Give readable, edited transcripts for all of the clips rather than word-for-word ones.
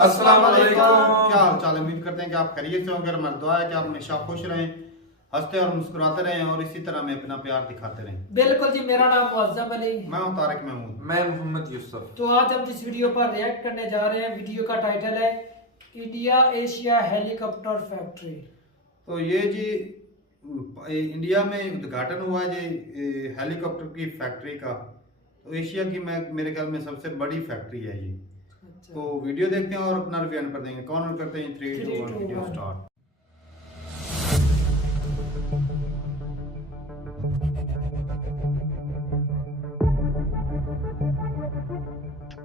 अस्सलाम वालेकुम, क्या हाल चाल। उम्मीद करते हैं कि आप खैरियत से होंगे। हमारी दुआ है कि आप हमेशा खुश रहें, हंसते और मुस्कुराते रहें और इसी तरह में अपना प्यार दिखाते रहें। बिल्कुल जी, मेरा नाम मुअज्जम अली, मैं हूं तारिक महमूद, मैं मोहम्मद यूसुफ। तो आज हम जिस वीडियो पर रिएक्ट करने जा रहे हैं, वीडियो का टाइटल है इंडिया एशिया हेलीकॉप्टर फैक्ट्री। तो ये जी इंडिया में उद्घाटन हुआ है जी हेलीकॉप्टर की फैक्ट्री का। तो एशिया की मेरे ख्याल में सबसे बड़ी फैक्ट्री है ये। तो वीडियो देखते हैं और अपना रिव्यू पर देंगे। कौन करते हैं 3, 2, 1 video start.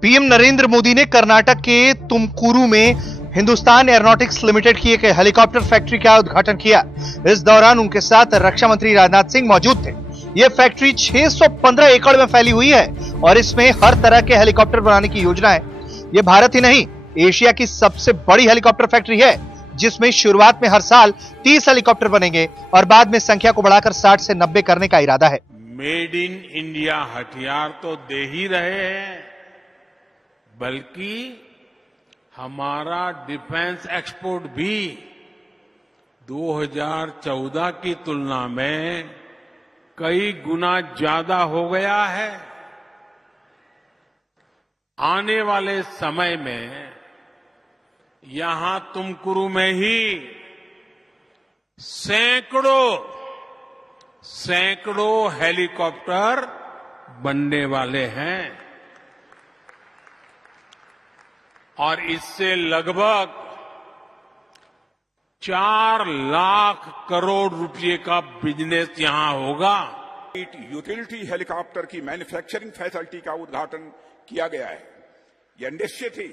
PM Narendra Modi ने कर्नाटक के तुमकुरू में हिंदुस्तान एरोनॉटिक्स लिमिटेड की एक हेलीकॉप्टर फैक्ट्री का उद्घाटन किया। इस दौरान उनके साथ रक्षा मंत्री राजनाथ सिंह मौजूद थे। यह फैक्ट्री 615 एकड़ में फैली हुई है और इसमें हर तरह के हेलीकॉप्टर बनाने की योजना है। यह भारत ही नहीं, एशिया की सबसे बड़ी हेलीकॉप्टर फैक्ट्री है, जिसमें शुरुआत में हर साल 30 हेलीकॉप्टर बनेंगे और बाद में संख्या को बढ़ाकर 60 से 90 करने का इरादा है। मेड इन इंडिया हथियार तो दे ही रहे हैं, बल्कि हमारा डिफेंस एक्सपोर्ट भी 2014 की तुलना में कई गुना ज्यादा हो गया है। आने वाले समय में यहां तुमकुरू में ही सैकड़ों हेलीकॉप्टर बनने वाले हैं और इससे लगभग 4 लाख करोड़ रुपए का बिजनेस यहां होगा। यूटिलिटी हेलीकॉप्टर की मैन्युफैक्चरिंग फैसिलिटी का उद्घाटन किया गया है। यह निश्चित ही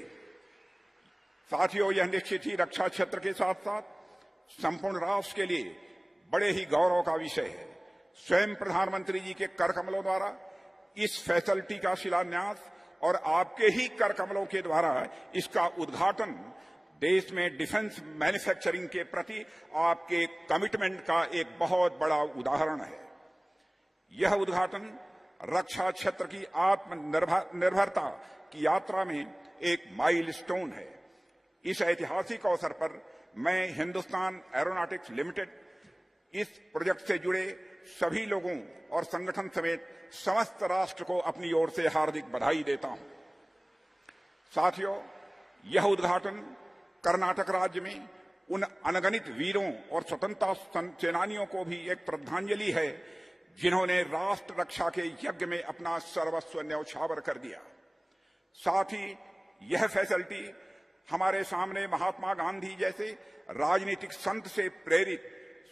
साथियों, यह निश्चित ही रक्षा क्षेत्र के साथ साथ संपूर्ण राष्ट्र के लिए बड़े ही गौरव का विषय है। स्वयं प्रधानमंत्री जी के कर कमलों द्वारा इस फैसिलिटी का शिलान्यास और आपके ही कर कमलों के द्वारा इसका उद्घाटन देश में डिफेंस मैन्युफैक्चरिंग के प्रति आपके कमिटमेंट का एक बहुत बड़ा उदाहरण है। यह उद्घाटन रक्षा क्षेत्र की आत्मनिर्भरता की यात्रा में एक माइलस्टोन है। इस ऐतिहासिक अवसर पर मैं हिंदुस्तान एरोनॉटिक्स लिमिटेड, इस प्रोजेक्ट से जुड़े सभी लोगों और संगठन समेत समस्त राष्ट्र को अपनी ओर से हार्दिक बधाई देता हूं। साथियों, यह उद्घाटन कर्नाटक राज्य में उन अनगणित वीरों और स्वतंत्रता सेनानियों को भी एक श्रद्धांजलि है, जिन्होंने राष्ट्र रक्षा के यज्ञ में अपना सर्वस्व न्यौछावर कर दिया। साथ ही यह फैसिलिटी हमारे सामने महात्मा गांधी जैसे राजनीतिक संत से प्रेरित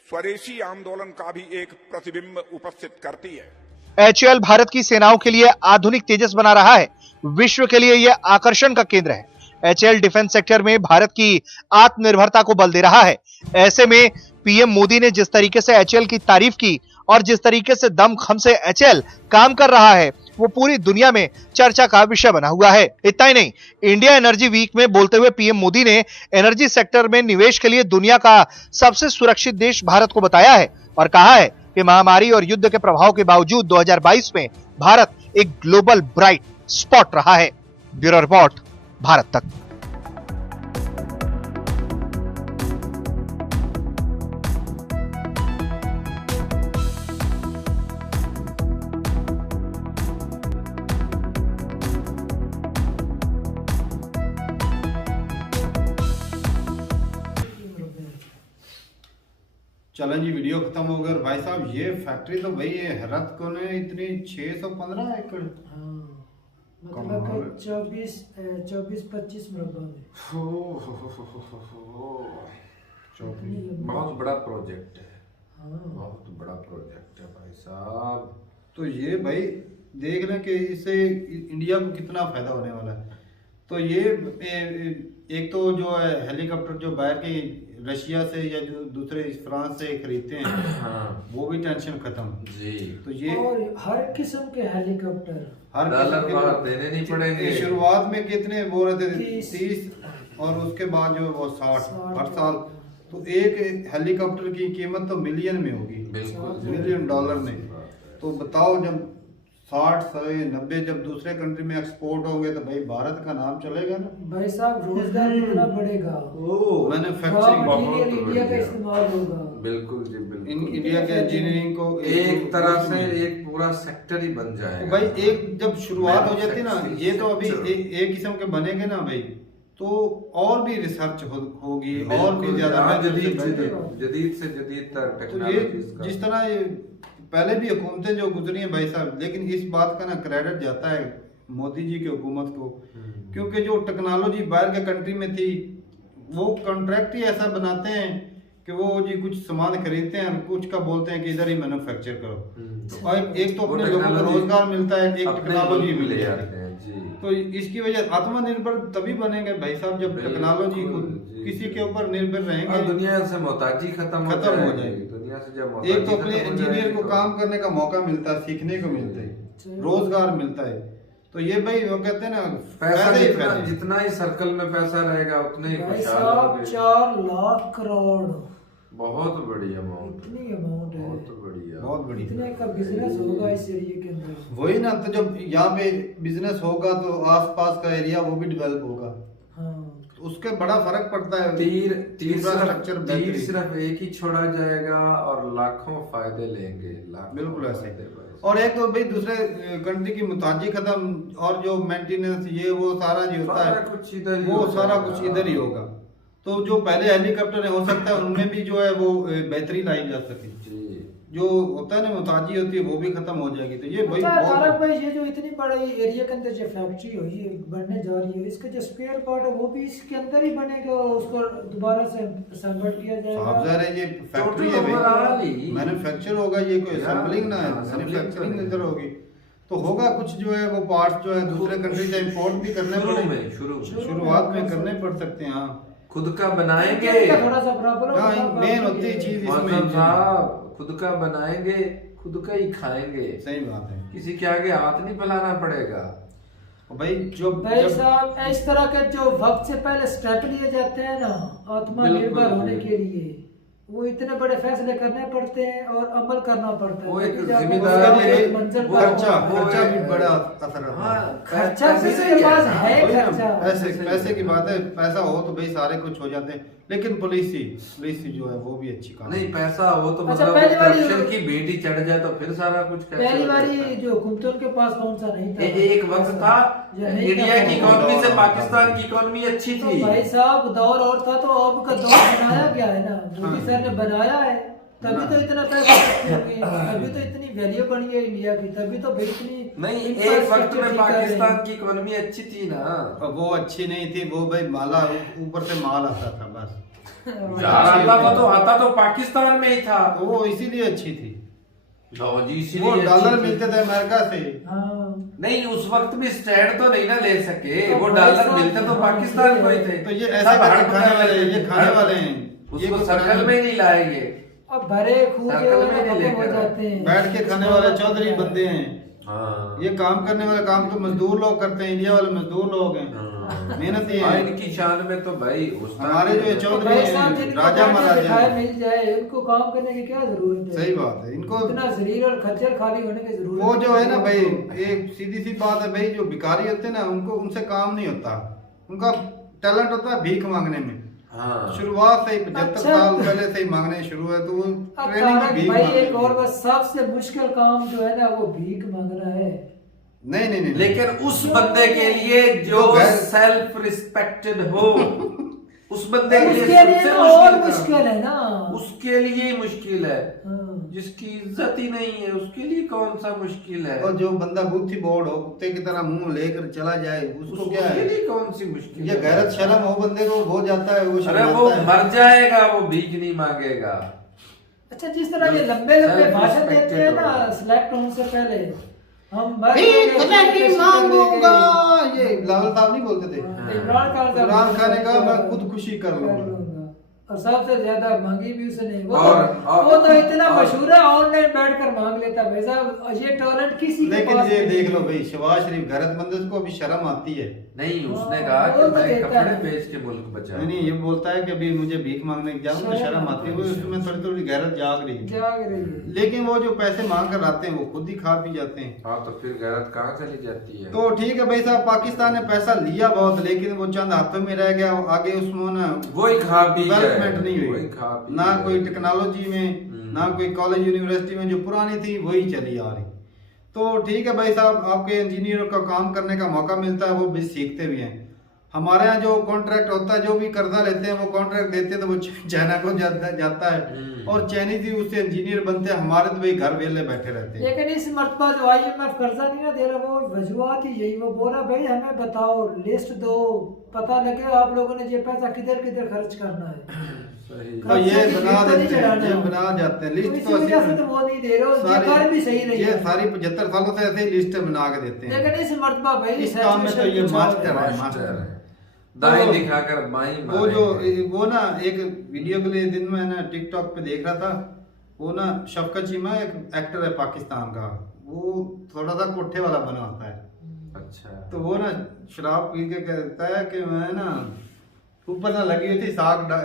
स्वदेशी आंदोलन का भी एक प्रतिबिंब उपस्थित करती है। एचएएल भारत की सेनाओं के लिए आधुनिक तेजस बना रहा है। विश्व के लिए यह आकर्षण का केंद्र है। एचएएल डिफेंस सेक्टर में भारत की आत्मनिर्भरता को बल दे रहा है। ऐसे में पीएम मोदी ने जिस तरीके से एचएएल की तारीफ की और जिस तरीके से दमखम से एचएएल काम कर रहा है, वो पूरी दुनिया में चर्चा का विषय बना हुआ है। इतना ही नहीं, इंडिया एनर्जी वीक में बोलते हुए पीएम मोदी ने एनर्जी सेक्टर में निवेश के लिए दुनिया का सबसे सुरक्षित देश भारत को बताया है और कहा है कि महामारी और युद्ध के प्रभाव के बावजूद 2022 में भारत एक ग्लोबल ब्राइट स्पॉट रहा है। ब्यूरो रिपोर्ट, भारत तक। चलें जी, वीडियो खत्म हो गया। और भाई साहब, ये फैक्ट्री तो भाई ये हैरत को ने इतनी 615 एकड़, मतलब 24-25 मुरब्बा में। बहुत बड़ा प्रोजेक्ट है, बहुत बड़ा प्रोजेक्ट है भाई साहब। तो ये भाई देख लें कि इससे इंडिया को कितना फायदा होने वाला है। तो ये एक तो जो है हेलीकॉप्टर जो बाहर की रशिया से या जो दूसरे फ्रांस से खरीदते हैं, हाँ, वो भी टेंशन खत्म जी। तो ये और हर किस्म के हेलीकॉप्टर, हर डॉलर बाहर देने नहीं पड़ेंगे। शुरुआत में कितने बोल रहे थे 30 और उसके बाद जो वो 60 हर साल। तो एक हेलीकॉप्टर की कीमत तो मिलियन में होगी, बिल्कुल मिलियन डॉलर में। तो बताओ, जब 60 से 90 जब दूसरे कंट्री में एक्सपोर्ट होंगे तो भाई भारत का नाम चलेगा ना। भाई साहब रोजगार कितना बढ़ेगा, मैन्युफैक्चरिंग मटेरियल इंडिया का इस्तेमाल होगा। बिल्कुल जी बिल्कुल। इंडिया के इंजीनियरिंग को एक तरह से एक पूरा सेक्टर ही बन जाएगा भाई। एक जब शुरुआत हो जाती ना, ये तो अभी एक किस्म के बनेंगे ना भाई, तो और भी रिसर्च होगी और भी ज्यादा जदीद से जदीद तो ये टेक्नोलॉजीज का। जिस तरह ये पहले भी हुकूमतें जो गुजरी हैं भाई साहब, लेकिन इस बात का ना क्रेडिट जाता है मोदी जी की हुकूमत को, क्योंकि जो टेक्नोलॉजी बाहर के कंट्री में थी वो कॉन्ट्रैक्ट ही ऐसा बनाते हैं कि वो जी कुछ सामान खरीदते हैं, कुछ का बोलते हैं कि इधर ही मैन्युफैक्चर करो, तो एक तो अपने लोगों को रोजगार मिलता है, एक टेक्नोलॉजी मिल जाती है। तो इसकी वजह आत्मनिर्भर तभी बनेंगे भाई साहब जब टेक्नोलॉजी को किसी के ऊपर निर्भर रहेंगे और दुनिया से मोहताजी खत्म हो जाएगी। दुनिया से जब एक तो अपने इंजीनियर को काम करने का मौका मिलता है, सीखने को मिलता है, रोजगार मिलता है। तो ये भाई वो कहते हैं ना पैसा जितना ही सर्कल में पैसा रहेगा उतने ही खुशहाल होंगे। 4 लाख करोड़ बहुत बड़ी अमाउंट, इतनी अमाउंट है, बहुत बड़ी इतने का बिजनेस होगा इस एरिया के अंदर। वही ना, तो जब यहाँ पे बिजनेस होगा तो आसपास का एरिया वो भी डेवलप होगा। हाँ। तो उसके बड़ा फर्क पड़ता है। तीर इंफ्रास्ट्रक्चर सिर्फ एक ही छोड़ा जाएगा और लाखों फायदे लेंगे, बिल्कुल ऐसे। और एक तो भाई दूसरे कंट्री की मुताजी खत्म, और जो मेंटेनेंस ये वो सारा जो होता है कुछ इधर ही वो सारा कुछ इधर ही होगा। तो जो पहले हेलीकॉप्टर हो सकता है उनमें भी जो है वो बेहतरी लाई जा सके, जो होता है ना मुताजी होती है वो भी खत्म हो जाएगी। तो ये भाई तारक भाई ये जो इतनी बड़ी एरिया के अंदर जो फैक्ट्री हुई है बनने जा रही है, इसका जो स्पेयर पार्ट है वो भी इसके अंदर ही बनेगा और उसको दोबारा से असेंबल किया जाएगा। ये फैक्ट्री है भाई, मैन्युफैक्चर होगा, ये कोई असेंबलिंग ना है, मैन्युफैक्चरिंग इधर होगी। तो होगा कुछ जो है वो पार्ट्स जो है दूसरे कंट्री से इंपोर्ट भी करने पड़ेंगे, शुरुआत में करने पड़ सकते हैं। हाँ खुद का बनाएंगे, थोड़ा सा प्रॉब्लम मेन होती है चीज इसमें, खुद का बनाएंगे, खुद का ही खाएंगे। सही बात है, किसी के आगे हाथ नहीं फैलाना पड़ेगा भाई। जो भाई साहब इस तरह के जो वक्त से पहले स्टेप लिए जाते हैं ना आत्मनिर्भर होने के लिए, वो इतने बड़े फैसले करने पड़ते हैं और अमल करना पड़ता है। वो एक जिम्मेदारी खर्चा भी बड़ा असर है। खर्चा किसके पास है, खर्चा पैसे की बात है, पैसा हो तो भाई सारे कुछ हो जाते हैं, लेकिन पुलिस जो है वो भी अच्छी काम नहीं, पैसा हो तो अच्छा, मतलब पहली बारी करप्शन की बेटी चढ़ जाए तो फिर सारा कुछ पहली बारी जो हुकूमतों के पास कौन सा नहीं था। एक वक्त था इंडिया की इकोनॉमी से पाकिस्तान की इकोनॉमी अच्छी तो थी। भाई साहब दौर और था, तो अब का दौर बनाया गया है ना, मोदी सर ने बनाया है, तभी तो इतना पैसा तभी तो इतनी वैल्यू बनी है इंडिया की, तभी तो भाई इतनी नहीं, एक वक्त में पाकिस्तान की इकोनॉमी अच्छी थी ना। वो अच्छी नहीं थी, वो भाई माला ऊपर से माल आता था बस, आता तो पाकिस्तान में ही था, तो वो इसीलिए अच्छी थी। वो डॉलर मिलते थे अमेरिका से। नहीं, उस वक्त भी स्टैंड तो नहीं ना ले सके, वो डॉलर मिलते तो पाकिस्तान को ही थे। तो ये ऐसे खाने वाले, ये खाने वाले हैं, उसको सर्कल में नहीं लाएंगे। अब भरे खूब हो जाते हैं, बैठ के खाने वाले चौधरी बंदे हैं। ये काम करने वाले काम तो मजदूर लोग करते हैं, इंडिया वाले मजदूर लोग हैं, मेहनती हैं। इनकी शान में तो भाई हमारे जो चौधरी राजा महाराजा मिल जाए, उनको काम करने की क्या जरूरत है। सही बात है, इनको इतना जलील और खच्चर खाली होने की जरूरत। वो जो है ना भाई, एक सीधी सी बात है भाई, जो भिखारी होते हैं ना उनको उनसे काम नहीं होता, उनका टैलेंट होता है भीख मांगने में। शुरुआत से ही 75 साल पहले से ही मांगने शुरू है, तो वो ट्रेनिंग में भीख भाई एक और बस सबसे मुश्किल काम जो है ना वो भीख मांगना है। नहीं, लेकिन उस बंदे के लिए जो सेल्फ रिस्पेक्टेड हो, उस बंदे के लिए सबसे और मुश्किल है ना, उसके लिए ही मुश्किल है। जिसकी इज्जत ही नहीं है उसके लिए कौन सा मुश्किल है। और जो बंदा बुद्धि बोर्ड हो, कुत्ते की तरह मुंह लेकर चला जाए, उसको क्या है, कौन सी मुश्किल। ये गैरत शर्म हो बंदे को हो जाता है, वो मर जाएगा, वो भीख नहीं मांगेगा। अच्छा, जिस तरह ये लंबे भाषण देते हैं ना सिलेक्ट होने से पहले, हम नहीं मांगूंगा, ये लाल साहब नहीं बोलते थे, इमरान खान ने कहा मैं खुद खुशी कर लूंगा। और सबसे ज्यादा मांगी भी उसने। वो तो इतना और- मशहूर है, ऑनलाइन बैठकर मांग लेता भाई साहब, ये टैलेंट किसी के लेकिन पास ये नहीं देख है। लो भाई, शहबाज शरीफ गैरतमंद को अभी शर्म आती है। नहीं, उसने हाँ, कहा वो कि तो मैं देता कपड़े है। बेच के मुल्क बचाऊं। नहीं, ये बोलता है कि अभी मुझे भीख मांगने जाऊं तो शर्म आती है, वो उसमें थोड़ी थोड़ी गैरत जाग रही है। जाग रही है। लेकिन वो जो पैसे मांग कर आते हैं वो खुद ही खा पी जाते हैं। हाँ, तो फिर गैरत कहाँ चली जाती है? तो ठीक है भाई साहब, पाकिस्तान ने पैसा लिया बहुत, लेकिन वो चंद हाथों में रह गया, आगे उसमें ना वही खा पी जाए, डेवलपमेंट नहीं वही हुई, खा पी ना जाए। कोई टेक्नोलॉजी में, ना कोई कॉलेज यूनिवर्सिटी में जो पुरानी थी वही चली आ रही। तो ठीक है भाई साहब, आपके इंजीनियरों का काम करने का मौका मिलता है, वो भी सीखते भी हैं। हमारे यहाँ जो कॉन्ट्रैक्ट होता है, जो भी कर्जा लेते हैं वो कॉन्ट्रैक्ट देते हैं तो वो चाइना को जाता है, और चाइनीज ही उससे इंजीनियर बनते हैं। हमारे तो भाई घर वेले बैठे रहते हैं। लेकिन इस मरतबा जो IMF कर्जा नहीं ना दे रहा, वो वजूहत ही यही, वो बोला भाई हमें बताओ, लिस्ट दो, पता लगे आप लोगों ने ये पैसा किधर किधर खर्च करना है। सही। तो ये बना लिस्ट तो नहीं देते हैं, चढ़ाना। ये बना जाते हैं तो लिस्ट। इसी तो वजह से तो वो नहीं दे रहे, ये कर भी सही नहीं ये है। सारी 75 सालों से ऐसे ही लिस्ट बना के देते हैं। लेकिन इस मरतबा भाई इस काम में तो ये मास्टर है, मास्टर मास्टर। है। दाई दिखाकर बाई वो जो मारेंगे। वो ना एक वीडियो के लिए दिन में ना टिकटॉक पे देख रहा था, वो ना शफकत चीमा एक एक्टर है पाकिस्तान का, वो थोड़ा सा कोठे वाला बना होता है। अच्छा। तो वो ना शराब पी के कहता है कि मैं ना, ऊपर ना लगी हुई थी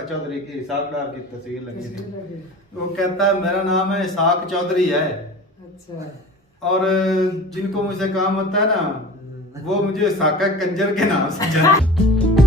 चौधरी की, इसाक डार की तस्वीर लगी थी। वो कहता है मेरा नाम है इसाक चौधरी है, अच्छा, और जिनको मुझसे काम होता है ना वो मुझे साका कंजर के नाम से जानते हैं।